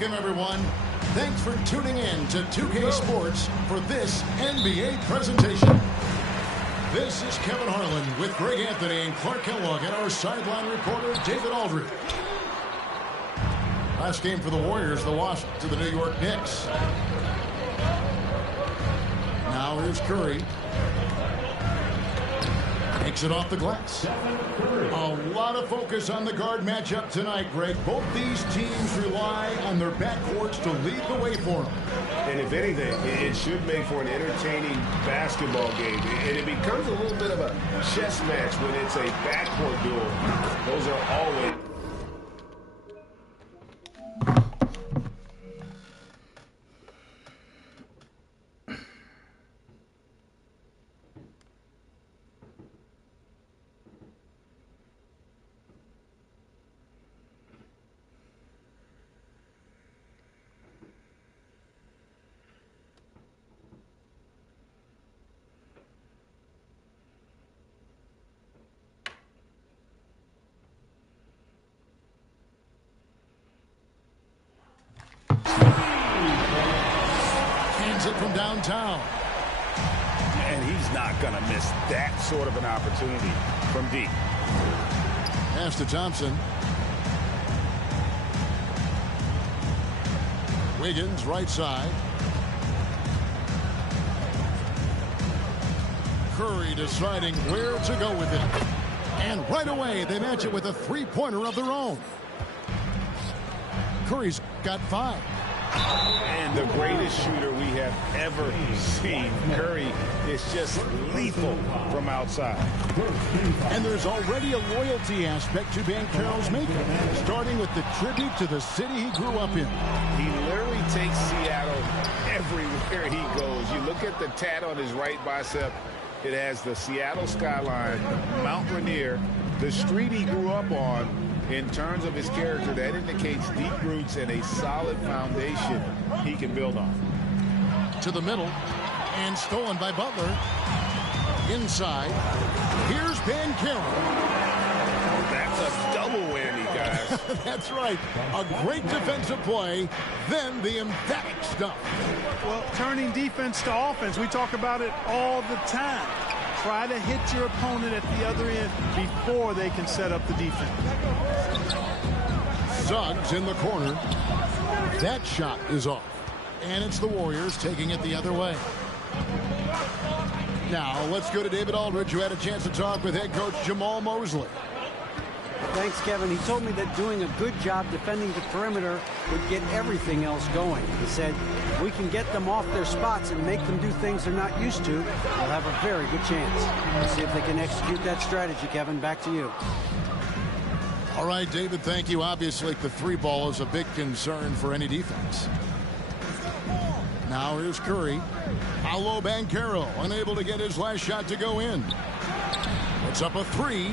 Welcome, everyone. Thanks for tuning in to 2K Sports for this NBA presentation. This is Kevin Harlan with Greg Anthony and Clark Kellogg and our sideline reporter, David Aldridge. Last game for the Warriors, the loss to the New York Knicks. Now here's Curry. Takes it off the glass. A lot of focus on the guard matchup tonight, Greg. Both these teams rely on their backcourts to lead the way for them. And if anything, it should make for an entertaining basketball game. And it becomes a little bit of a chess match when it's a backcourt duel. Those are always... It from downtown. And he's not going to miss that sort of an opportunity from deep. Pass to Thompson. Wiggins, right side. Curry deciding where to go with it. And right away, they match it with a three-pointer of their own. Curry's got 5. And the greatest shooter we have ever seen. Curry is just lethal from outside. And there's already a loyalty aspect to Banchero's making, starting with the tribute to the city he grew up in. He literally takes Seattle everywhere he goes. You look at the tat on his right bicep. It has the Seattle skyline, Mount Rainier, the street he grew up on. In terms of his character, that indicates deep roots and a solid foundation he can build on. To the middle, and stolen by Butler. Inside, here's Banchero. That's a double whammy, guys. That's right. A great defensive play, then the emphatic stuff. Well, turning defense to offense, we talk about it all the time. Try to hit your opponent at the other end before they can set up the defense. Suggs in the corner. That shot is off. And it's the Warriors taking it the other way. Now, let's go to David Aldridge, who had a chance to talk with head coach Jamal Mosley. Thanks, Kevin. He told me that doing a good job defending the perimeter would get everything else going. He said, we can get them off their spots and make them do things they're not used to. They'll have a very good chance. Let's see if they can execute that strategy, Kevin. Back to you. All right, David, thank you. Obviously, the three ball is a big concern for any defense. Now here's Curry. Paolo Banchero, unable to get his last shot to go in. It's up a 3.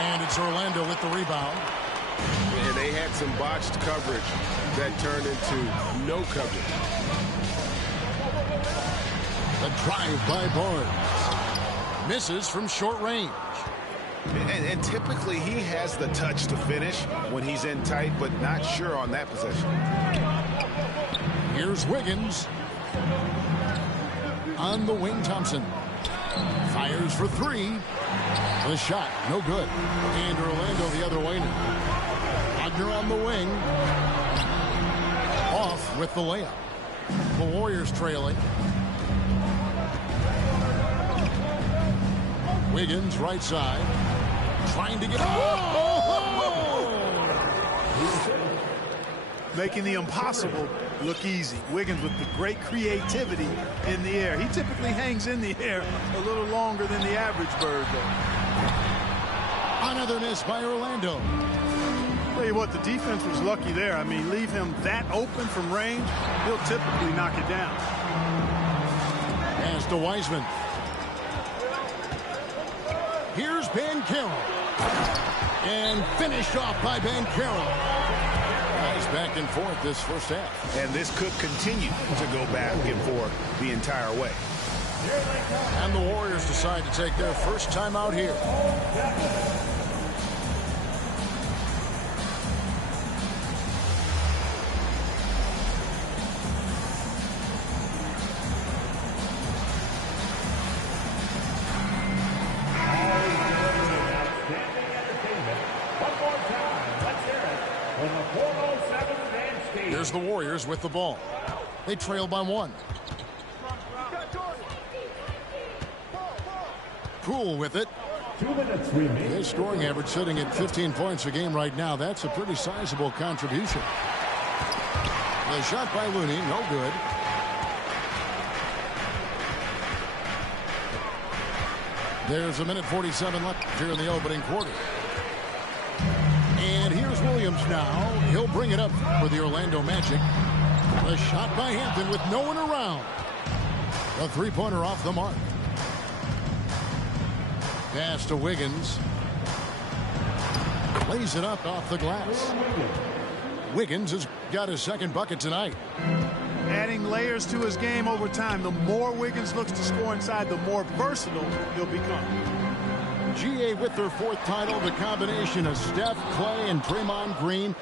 And it's Orlando with the rebound. And they had some botched coverage that turned into no coverage. The drive by Barnes. Misses from short range. And typically he has the touch to finish when he's in tight, but not sure on that possession. Here's Wiggins. On the wing, Thompson. Fires for 3. The shot, no good. And Orlando the other way now. Wagner on the wing. Off with the layup. The Warriors trailing. Wiggins, right side. Trying to get... Making the impossible look easy. Wiggins with the great creativity in the air. He typically hangs in the air a little longer than the average bird, though. Another miss by Orlando. Tell you what, the defense was lucky there. I mean, leave him that open from range, he'll typically knock it down. Pass to Wiseman. Here's Banchero. And finished off by Banchero. Guys back and forth this first half. And this could continue to go back and forth the entire way. And the Warriors decide to take their first time out here. Here's the Warriors with the ball. They trail by 1. Poole with it. 2 minutes remaining. His scoring average sitting at 15 points a game right now. That's a pretty sizable contribution. The shot by Looney, no good. There's a minute 47 left here in the opening quarter. And here's Williams now. He'll bring it up for the Orlando Magic. The shot by Hampton with no one around. A three-pointer off the mark. Pass to Wiggins. Lays it up off the glass. Wiggins has got his second bucket tonight. Adding layers to his game over time. The more Wiggins looks to score inside, the more versatile he'll become. GA with their 4th title, the combination of Steph, Clay, and Draymond Green,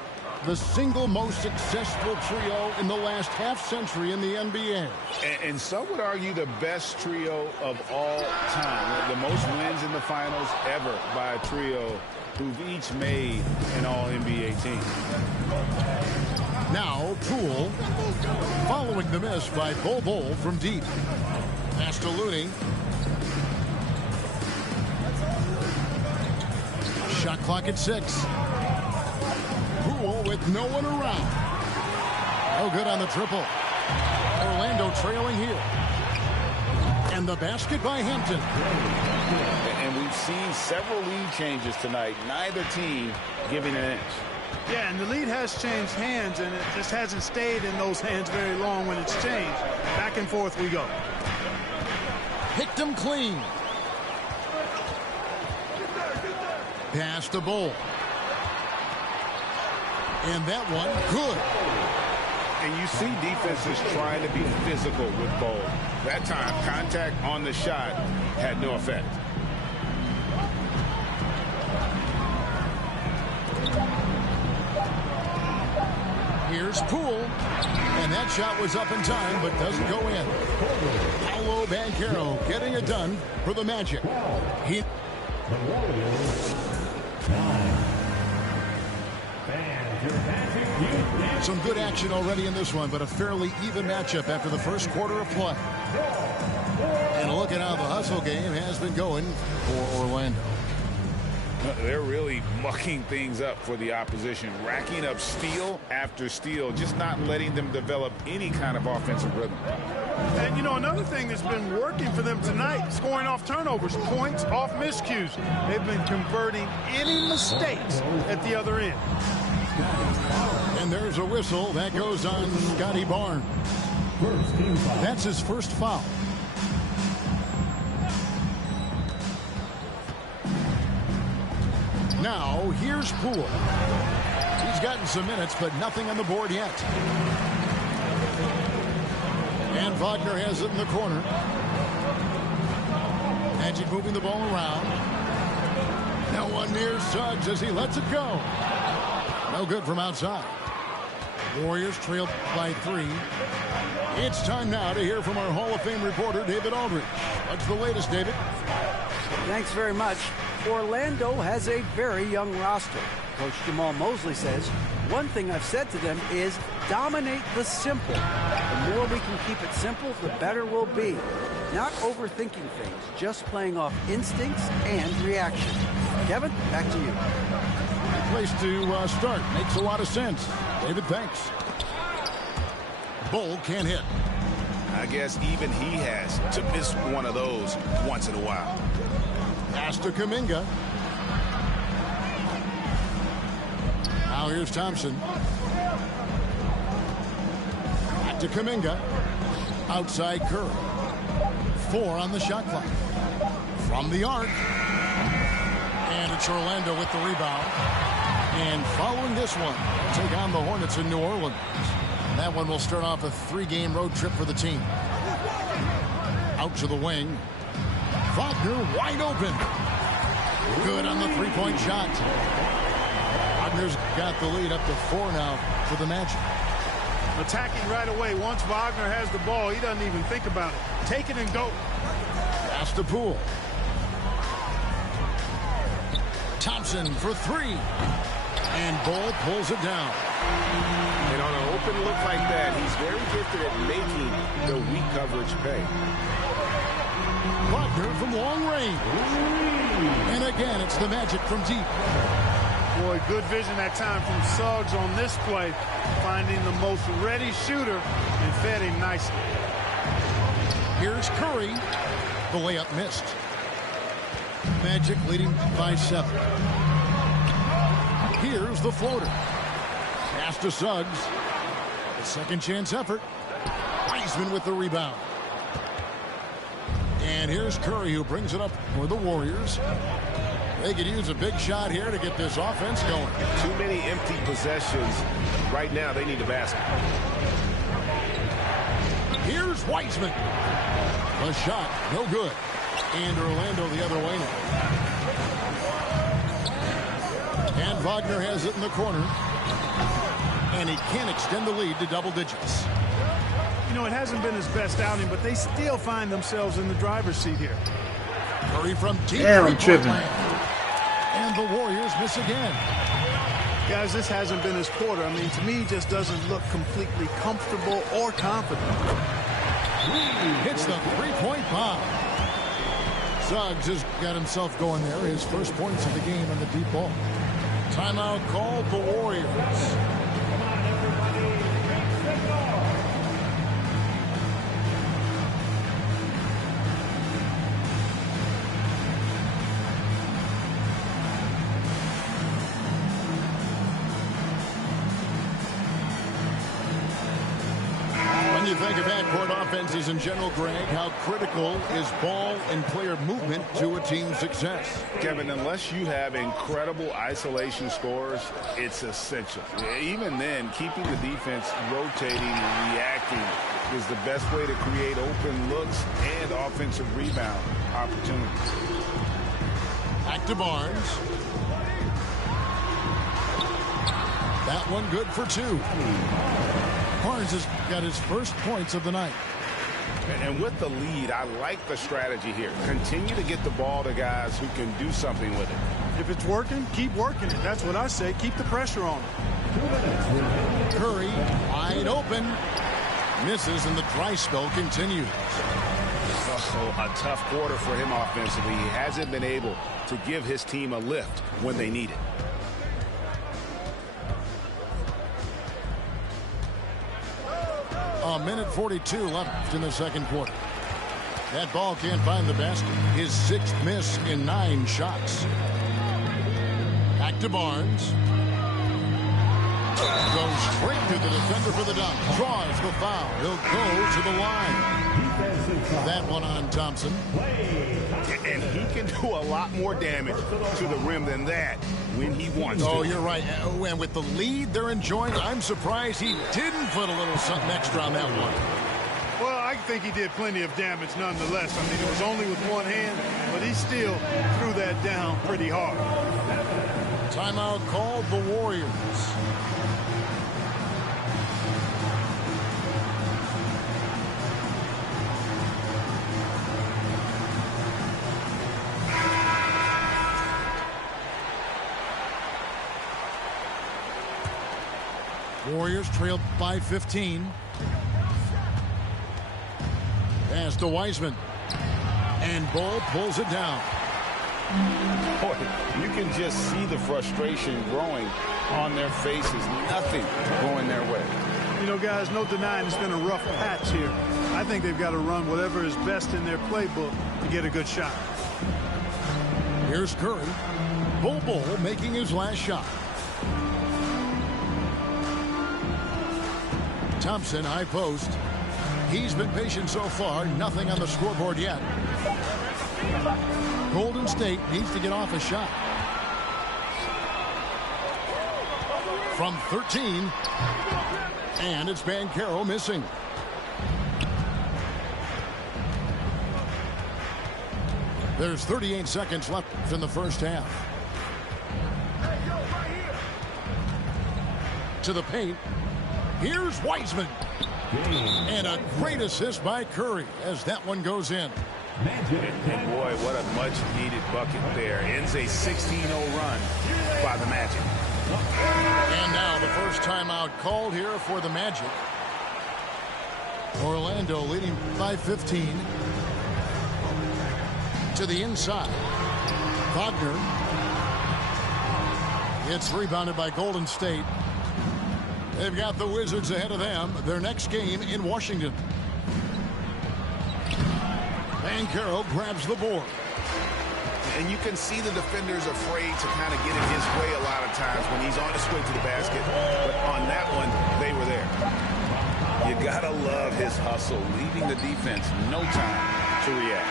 the single most successful trio in the last half-century in the NBA. And some would argue the best trio of all time. The most wins in the finals ever by a trio who've each made an All-NBA team. Now, Poole, following the miss by Bol from deep. Pass to Looney. Shot clock at 6. Poole with no one around. No good on the triple. Orlando trailing here. And the basket by Hampton. And we've seen several lead changes tonight. Neither team giving an inch. Yeah, and the lead has changed hands, and it just hasn't stayed in those hands very long when it's changed. Back and forth we go. Picked him clean. Pass to Bol. And that one, good. And you see defenses trying to be physical with Bol. That time, contact on the shot had no effect. Here's Poole. And that shot was up in time, but doesn't go in. Paolo Banchero getting it done for the Magic. He... Some good action already in this one, but a fairly even matchup after the first quarter of play. And look at how the hustle game has been going for Orlando. They're really mucking things up for the opposition, racking up steal after steal, just not letting them develop any kind of offensive rhythm. And, you know, another thing that's been working for them tonight, scoring off turnovers, points off miscues. They've been converting any mistakes at the other end. And there's a whistle that goes on Scotty Barnes. That's his first foul. Now, here's Poole. He's gotten some minutes, but nothing on the board yet. And Wagner has it in the corner. Magic moving the ball around. No one near Suggs as he lets it go. No good from outside. Warriors trailed by 3. It's time now to hear from our Hall of Fame reporter, David Aldridge. What's the latest, David? Thanks very much. Orlando has a very young roster. Coach Jamal Mosley says, one thing I've said to them is dominate the simple. The more we can keep it simple, the better we'll be. Not overthinking things, just playing off instincts and reaction. Kevin, back to you. Place to start. Makes a lot of sense. David, thanks. Bol can't hit. I guess even he has to miss one of those once in a while. Pass to Kuminga. Now here's Thompson. Back to Kuminga. Outside Kerr. 4 on the shot clock. From the arc. And it's Orlando with the rebound. And following this one, they'll take on the Hornets in New Orleans. And that one will start off a 3-game road trip for the team. Out to the wing. Wagner wide open. Good on the three-point shot. Wagner's got the lead up to 4 now for the Magic. Attacking right away. Once Wagner has the ball, he doesn't even think about it. Take it and go. Pass to Poole. Thompson for 3. And Bol pulls it down. And on an open look like that, he's very gifted at making the weak coverage pay. Wagner from long range. And again, it's the Magic from deep. Boy, good vision that time from Suggs on this play, finding the most ready shooter and fed him nicely. Here's Curry. The layup missed. Magic leading by 7. Here's the floater. Pass to Suggs. A second chance effort. Wiseman with the rebound. And here's Curry, who brings it up for the Warriors. They could use a big shot here to get this offense going. Too many empty possessions. Right now, they need a basket. Here's Wiseman. A shot, no good. And Orlando the other way now. And Wagner has it in the corner. And he can't extend the lead to double digits. You know, it hasn't been his best outing, but they still find themselves in the driver's seat here. Curry from deep. Damn, I'm tripping. And the Warriors miss again. Guys, this hasn't been his quarter. I mean, to me, he just doesn't look completely comfortable or confident. Hits the three-point bomb. Suggs has got himself going there. His first points of the game on the deep ball. Timeout called the Warriors. You think of backcourt offenses in general, Greg, how critical is ball and player movement to a team's success? Kevin, unless you have incredible isolation scores, it's essential. Even then, keeping the defense rotating and reacting is the best way to create open looks and offensive rebound opportunities. Back to Barnes. That one good for 2. Barnes has got his first points of the night. And with the lead, I like the strategy here. Continue to get the ball to guys who can do something with it. If it's working, keep working it. That's what I say. Keep the pressure on him. Curry wide open. Misses, and the dry spell continues. Oh, a tough quarter for him offensively. He hasn't been able to give his team a lift when they need it. A minute 42 left in the second quarter. That ball can't find the basket. His 6th miss in 9 shots. Back to Barnes. Goes straight to the defender for the dunk. Draws the foul. He'll go to the line. That one on Thompson. And he can do a lot more damage to the rim than that when he wants to. Oh, you're right. And with the lead they're enjoying, I'm surprised he didn't put a little something extra on that one. Well, I think he did plenty of damage nonetheless. I mean, it was only with one hand, but he still threw that down pretty hard. Timeout called the Warriors. Warriors trailed by 15. Pass to Wiseman. And Bull pulls it down. Boy, you can just see the frustration growing on their faces. Nothing going their way. You know, guys, no denying it's been a rough patch here. I think they've got to run whatever is best in their playbook to get a good shot. Here's Curry. Bull making his last shot. Thompson, high post. He's been patient so far. Nothing on the scoreboard yet. Golden State needs to get off a shot. From 13. And it's Banchero missing. There's 38 seconds left in the first half. To the paint. Here's Wiseman. And a great assist by Curry as that one goes in. And boy, what a much-needed bucket there. Ends a 16-0 run by the Magic. And now the first timeout called here for the Magic. Orlando leading by 15. To the inside. Wagner. It's rebounded by Golden State. They've got the Wizards ahead of them. Their next game in Washington. Banchero grabs the board. And you can see the defenders afraid to kind of get in his way a lot of times when he's on his way to the basket. But on that one, they were there. You got to love his hustle, leaving the defense no time to react.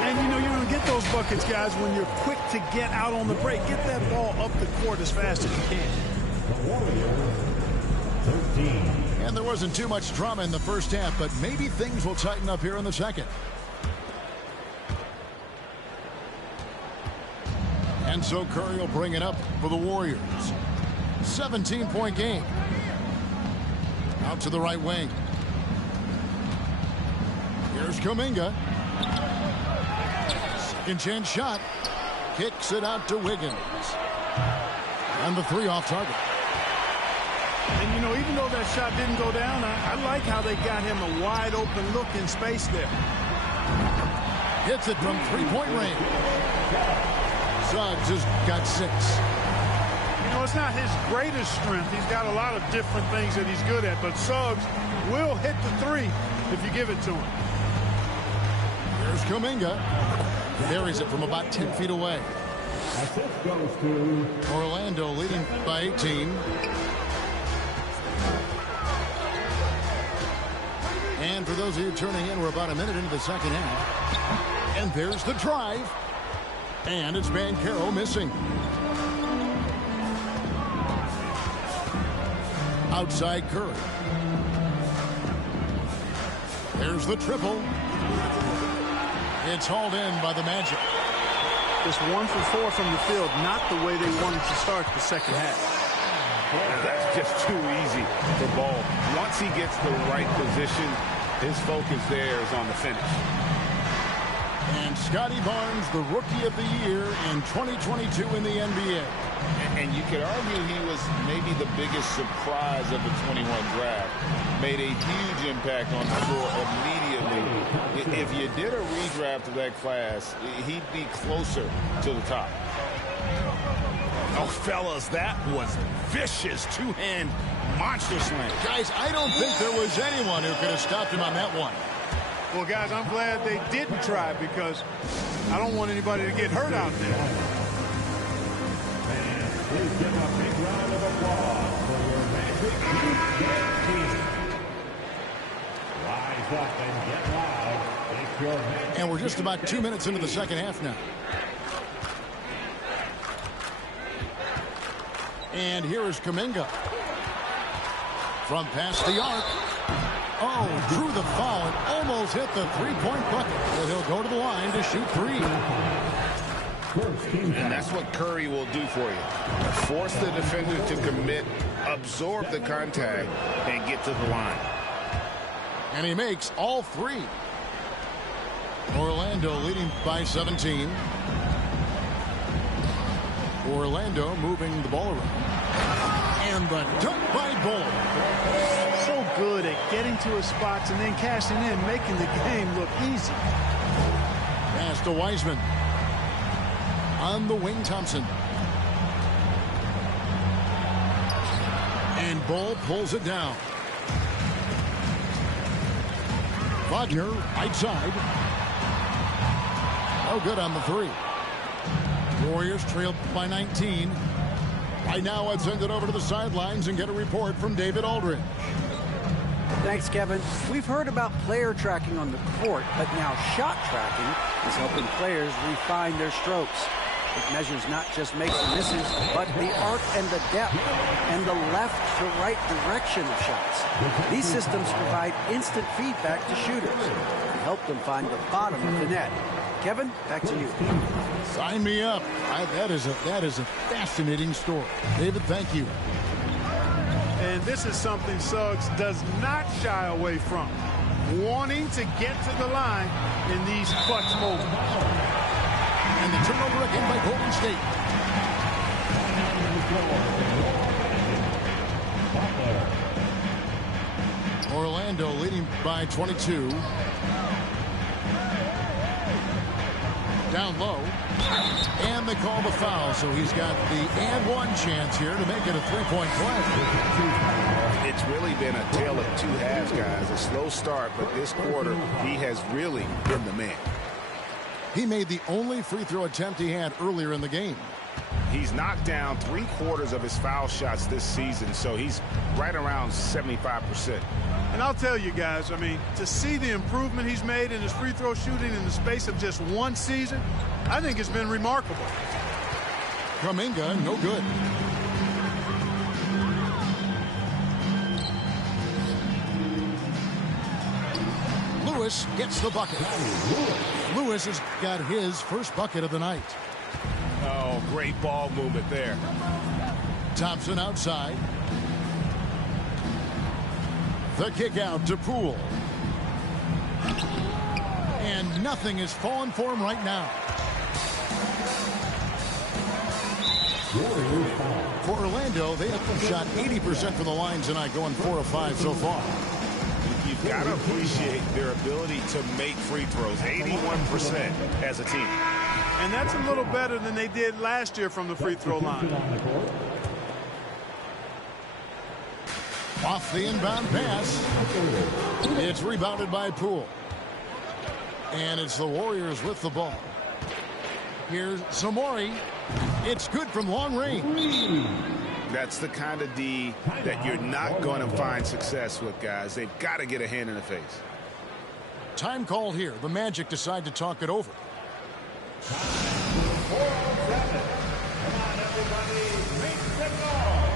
And, you know, you're going to get those buckets, guys, when you're quick to get out on the break. Get that ball up the court as fast as you can. And there wasn't too much drama in the first half, but maybe things will tighten up here in the second. And so Curry will bring it up for the Warriors. 17-point game. Out to the right wing. Here's Kuminga. Second chance shot. Kicks it out to Wiggins. And the three off target. And, you know, even though that shot didn't go down, I like how they got him a wide open look in space there. Hits it from three-point range. Suggs has got 6. You know, it's not his greatest strength. He's got a lot of different things that he's good at, but Suggs will hit the three if you give it to him. Here's Kuminga. Buries it from about 10 feet away. Orlando leading by 18. And for those of you turning in, we're about a minute into the second half. And there's the drive. And it's Banchero missing. Outside Curry. There's the triple. It's hauled in by the Magic. Just 1 for 4 from the field, not the way they wanted to start the second half. That's just too easy for Ball. Once he gets the right position, his focus there is on the finish. And Scotty Barnes, the Rookie of the Year in 2022 in the NBA. And you could argue he was maybe the biggest surprise of the 21 draft. Made a huge impact on the floor immediately. If you did a redraft of that class, he'd be closer to the top. Oh, fellas, that was vicious two-hand monster slam. Guys, I don't think there was anyone who could have stopped him on that one. Well, guys, I'm glad they didn't try because I don't want anybody to get hurt out there. Please give a big round of applause for your Magic team. Rise up and get loud. It's your Magic. And we're just about 2 minutes into the second half now. And here is Kuminga. From past the arc. Oh, drew the foul and almost hit the three-point bucket. But he'll go to the line to shoot 3. And that's what Curry will do for you. Force the defender to commit, absorb the contact, and get to the line. And he makes all 3. Orlando leading by 17. Orlando moving the ball around. And the dunk by Ball. So good at getting to his spots and then cashing in, making the game look easy. Pass to Wiseman. On the wing, Thompson. And Ball pulls it down. Wagner, right side. No good on the 3. Warriors trail by 19. Right now, I'd send it over to the sidelines and get a report from David Aldridge. Thanks, Kevin. We've heard about player tracking on the court, but now shot tracking is helping players refine their strokes. It measures not just makes and misses, but the arc and the depth and the left to right direction of shots. These systems provide instant feedback to shooters and help them find the bottom of the net. Kevin, back to you. Sign me up. That is a fascinating story. David, thank you. And this is something Suggs does not shy away from. Wanting to get to the line in these clutch moments. And the turnover again by Golden State. Orlando leading by 22. Down low. And they call the foul, so he's got the and one chance here to make it a three-point play. It's really been a tale of two halves, guys. A slow start, but this quarter, he has really been the man. He made the only free throw attempt he had earlier in the game. He's knocked down 3/4 of his foul shots this season, so he's right around 75%. And I'll tell you guys, I mean, to see the improvement he's made in his free throw shooting in the space of just one season, I think it's been remarkable. Kuminga, no good. Lewis gets the bucket. Lewis has got his first bucket of the night. Oh, great ball movement there. Thompson outside. The kick out to Poole. And nothing is falling for him right now. For Orlando, they have shot 80% from the line tonight, going 4 of 5 so far. You've got to appreciate their ability to make free throws. 81% as a team. And that's a little better than they did last year from the free throw line. Off the inbound pass. It's rebounded by Poole. And it's the Warriors with the ball. Here's Samori. It's good from long range. That's the kind of D that you're not going to find success with, guys. They've got to get a hand in the face. Time called here. The Magic decide to talk it over. 4 on 7. Come on, everybody. Make some noise.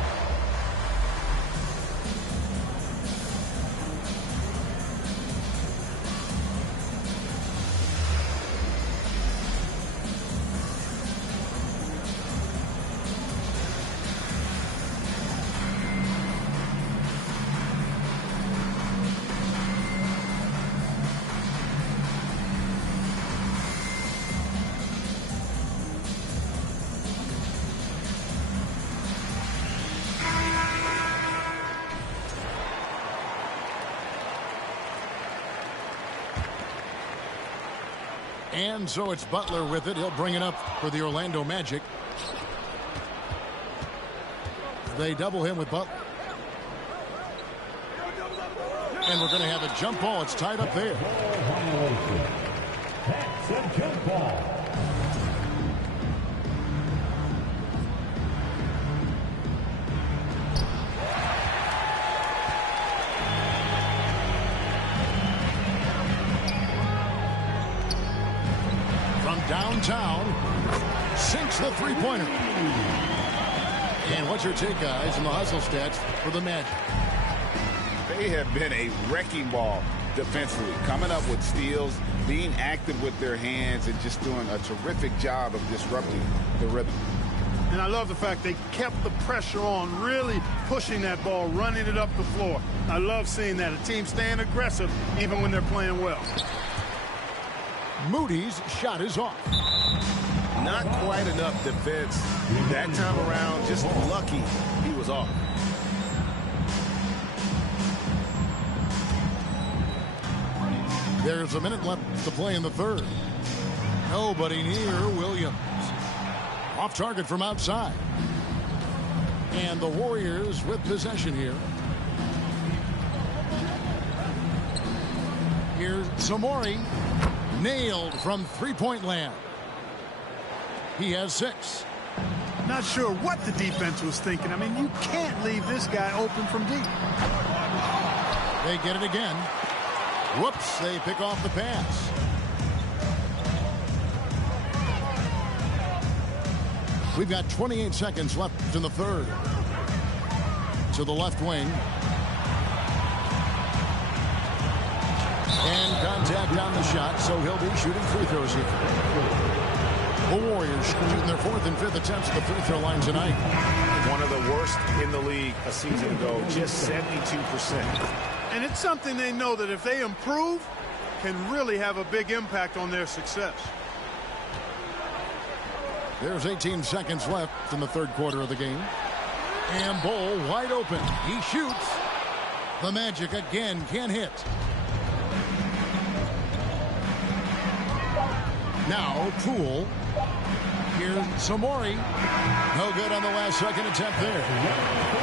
And so it's Butler with it. He'll bring it up for the Orlando Magic. They double him with Butler. And we're going to have a jump ball. It's tied up there. That's a jump ball. Downtown, sinks the three-pointer. And what's your take, guys, on the hustle stats for the Magic? They have been a wrecking ball defensively, coming up with steals, being active with their hands, and just doing a terrific job of disrupting the rhythm. And I love the fact they kept the pressure on, really pushing that ball, running it up the floor. I love seeing that. A team staying aggressive even when they're playing well. Moody's shot is off. Not quite enough defense that time around. Just lucky he was off. There's a minute left to play in the third. Nobody near Williams. Off target from outside. And the Warriors with possession here. Here's Samori. Nailed from three-point land. He has 6. Not sure what the defense was thinking. I mean, you can't leave this guy open from deep. They get it again. Whoops, they pick off the pass. We've got 28 seconds left in the third. To the left wing. And contact on the shot, so he'll be shooting free throws here. The Warriors shooting their 4th and 5th attempts at the free throw line tonight. One of the worst in the league a season ago, just 72%. And it's something they know that if they improve, can really have a big impact on their success. There's 18 seconds left in the third quarter of the game. And Bol wide open. He shoots. The Magic again can't hit. Now Poole. Here's Samori. No good on the last second attempt there.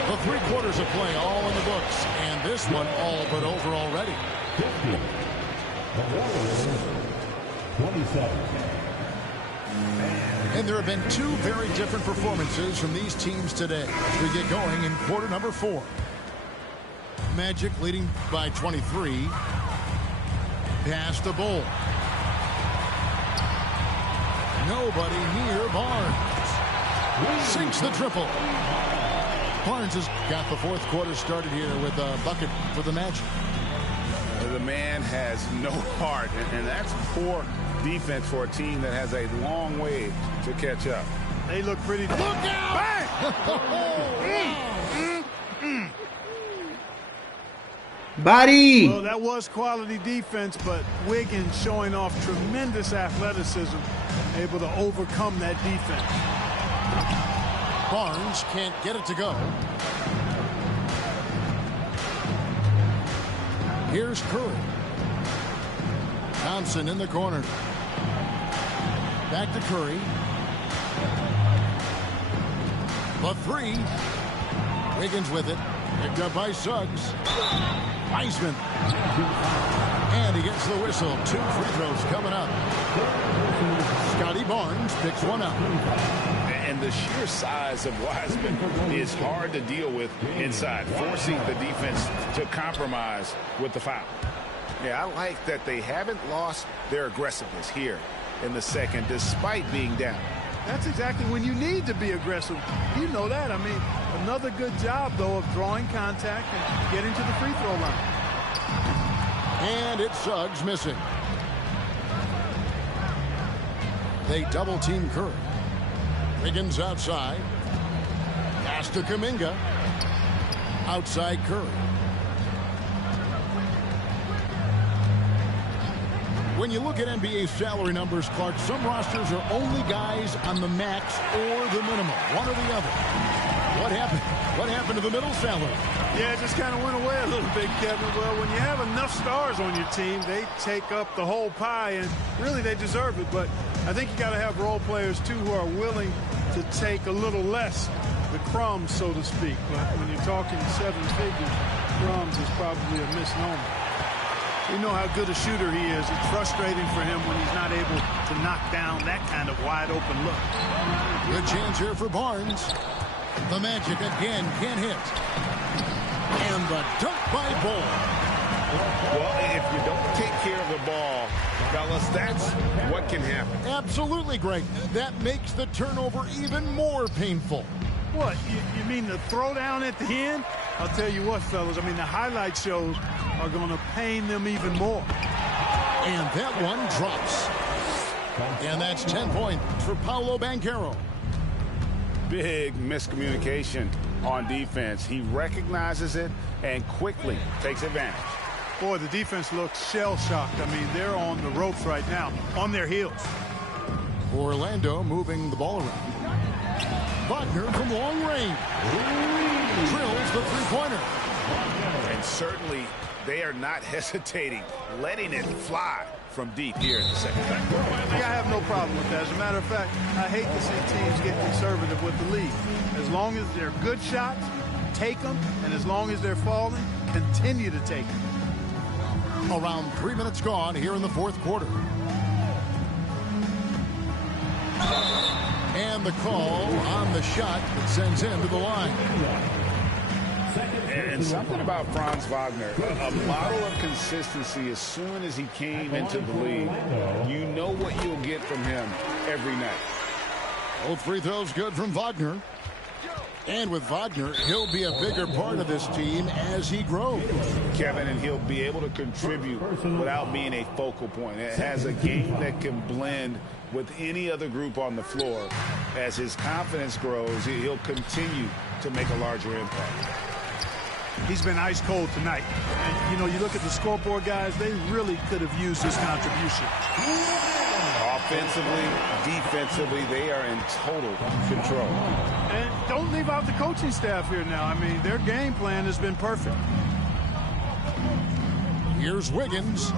The 3 quarters of play all in the books. And this one all but over already. 27. And there have been 2 very different performances from these teams today as we get going in quarter number 4. Magic leading by 23. Pass the Bull. Nobody near Barnes. Sinks the triple. Barnes has got the 4th quarter started here with a bucket for the Magic. The man has no heart, and that's poor defense for a team that has a long way to catch up. They look pretty. Look out! Body! Well, that was quality defense, but Wiggins showing off tremendous athleticism, able to overcome that defense. Barnes can't get it to go. Here's Curry. Thompson in the corner. Back to Curry. The 3. Wiggins with it. Picked up by Suggs. Wiseman. And he gets the whistle. 2 free throws coming up. Scotty Barnes picks one up. And the sheer size of Wiseman is hard to deal with inside, forcing the defense to compromise with the foul. Yeah, I like that they haven't lost their aggressiveness here in the second, despite being down. That's exactly when you need to be aggressive. You know that. I mean, another good job, though, of drawing contact and getting to the free throw line. And it's Suggs missing. They double team Curry. Wiggins outside. Pass to Kuminga. Outside Curry. When you look at NBA salary numbers, Clark, some rosters are only guys on the max or the minimum, one or the other. What happened? What happened to the middle salary? Yeah, it just kind of went away a little bit, Kevin. Well, when you have enough stars on your team, they take up the whole pie, and really they deserve it. But I think you got to have role players, too, who are willing to take a little less, the crumbs, so to speak. But when you're talking 7 figures, crumbs is probably a misnomer. We know how good a shooter he is. It's frustrating for him when he's not able to knock down that kind of wide open look. Good chance here for Barnes. The Magic again can't hit. And the dunk by Bull. Well, if you don't take care of the ball, fellas, that's what can happen. Absolutely, Greg. That makes the turnover even more painful. What, you mean the throwdown at the end? I'll tell you what, fellas, I mean, the highlight shows are going to pain them even more. And that one drops. And that's 10 points for Paolo Banchero. Big miscommunication on defense. He recognizes it and quickly takes advantage. Boy, the defense looks shell-shocked. I mean, they're on the ropes right now, on their heels. Orlando moving the ball around. Wagner from long range. Drills the three-pointer. And certainly they are not hesitating, letting it fly from deep here in the second half. Yeah, I have no problem with that. As a matter of fact, I hate to see teams get conservative with the lead. As long as they're good shots, take them. And as long as they're falling, continue to take them. Around 3 minutes gone here in the 4th quarter. And the call on the shot that sends him to the line. And something about Franz Wagner, a model of consistency. As soon as he came into the league, you know what you'll get from him every night. Both free throws good from Wagner. And with Wagner, he'll be a bigger part of this team as he grows. Kevin, and he'll be able to contribute without being a focal point. It has a game that can blend with any other group on the floor. As his confidence grows, he'll continue to make a larger impact. He's been ice cold tonight. And, you know, you look at the scoreboard, guys, they really could have used his contribution. Offensively, defensively, they are in total control. And don't leave out the coaching staff here now. I mean, their game plan has been perfect. Here's Wiggins.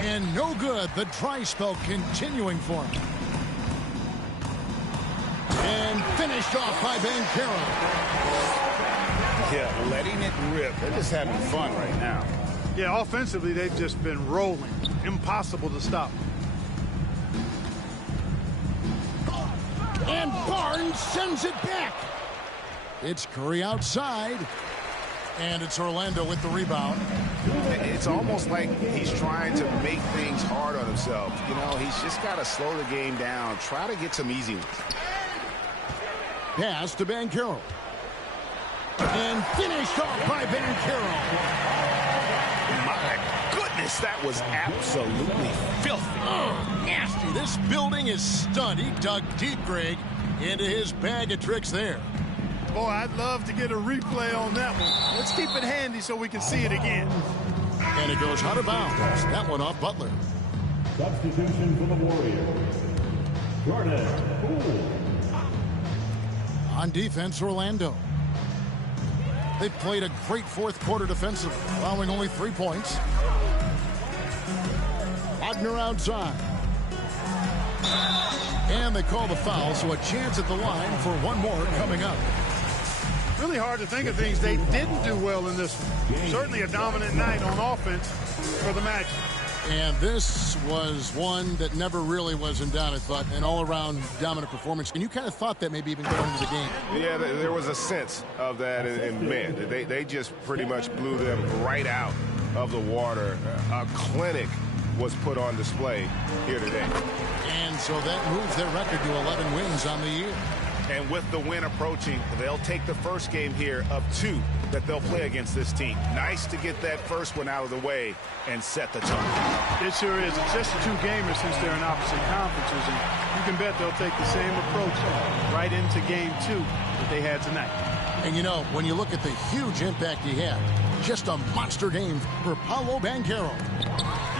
And no good. The dry spell continuing for him. And finished off by Banchero. Yeah, letting it rip. They're just having fun right now. Yeah, offensively, they've just been rolling. Impossible to stop. And Barnes sends it back. It's Curry outside. And it's Orlando with the rebound. It's almost like he's trying to make things hard on himself. You know, he's just got to slow the game down. Try to get some easy ones. Pass to Banchero. And finished off by Banchero. My goodness, that was absolutely filthy. Oh, nasty. This building is stunned. He dug deep, Greg, into his bag of tricks there. Boy, I'd love to get a replay on that one. Let's keep it handy so we can see it again. And it goes out of bounds. That one off Butler. Substitution for the Warriors. Jordan Poole. On defense, Orlando. They played a great fourth quarter defensive, allowing only 3 points. Wagner outside. And they call the foul, so a chance at the line for one more coming up. Really hard to think of things they didn't do well in this one. Certainly a dominant night on offense for the Magic. And this was one that never really was in doubt, I thought, an all-around dominant performance. And you kind of thought that maybe even going into the game. Yeah, there was a sense of that, and man, they just pretty much blew them right out of the water. A clinic was put on display here today. And so that moves their record to 11 wins on the year. And with the win approaching, they'll take the first game here of 2 that they'll play against this team. Nice to get that first one out of the way and set the tone. It sure is. It's just a 2-gamer since they're in opposite conferences, and you can bet they'll take the same approach right into game 2 that they had tonight. And you know, when you look at the huge impact he had, just a monster game for Paolo Banchero.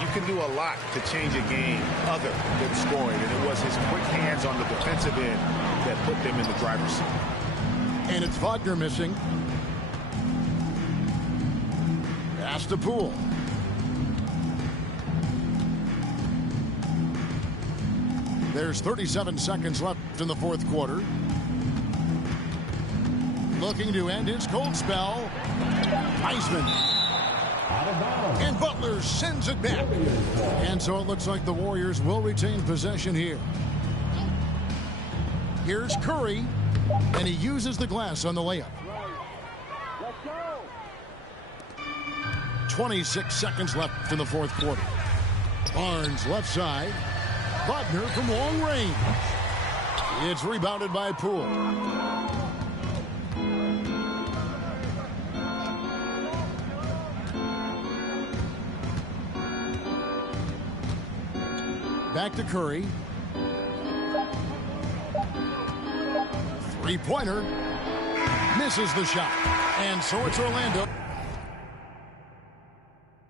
You can do a lot to change a game other than scoring, and it was his quick hands on the defensive end that put them in the driver's seat. And it's Wagner missing. Pass to Poole. There's 37 seconds left in the fourth quarter. Looking to end his cold spell. Heisman. And Butler sends it back. And so it looks like the Warriors will retain possession here. Here's Curry. And he uses the glass on the layup. 26 seconds left in the fourth quarter. Barnes left side. Wagner from long range. It's rebounded by Poole. Back to Curry. Three-pointer. Misses the shot. And so it's Orlando.